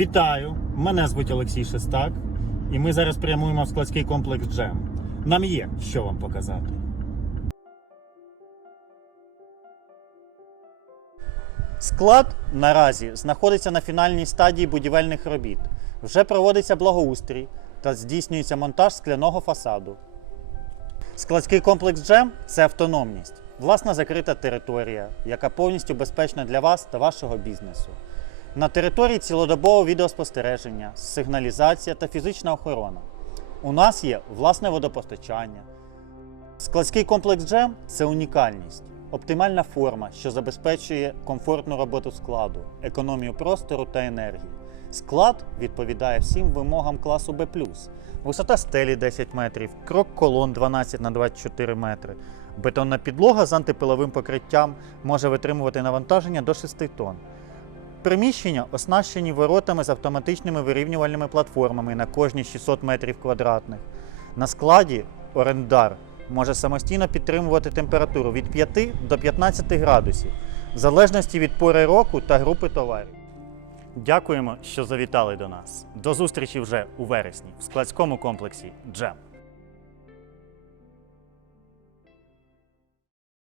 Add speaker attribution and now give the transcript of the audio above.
Speaker 1: Вітаю! Мене звуть Олексій Шестак, і ми зараз прямуємо в складський комплекс Джем. Нам є що вам показати. Склад наразі знаходиться на фінальній стадії будівельних робіт. Вже проводиться благоустрій та здійснюється монтаж скляного фасаду. Складський комплекс Джем це автономність, власна закрита територія, яка повністю безпечна для вас та вашого бізнесу. На території цілодобове відеоспостереження, сигналізація та фізична охорона. У нас є власне водопостачання. Складський комплекс Джем це унікальність, оптимальна форма, що забезпечує комфортну роботу складу, економію простору та енергії. Склад відповідає всім вимогам класу Б. Висота стелі 10 метрів, крок колон 12 на 24 метри. Бетонна підлога з антипиловим покриттям може витримувати навантаження до 6 тонн. Приміщення оснащені воротами з автоматичними вирівнювальними платформами на кожні 600 метрів квадратних. На складі орендар може самостійно підтримувати температуру від 5 до 15 градусів, в залежності від пори року та групи товарів. Дякуємо, що завітали до нас. До зустрічі вже у вересні в складському комплексі Джем.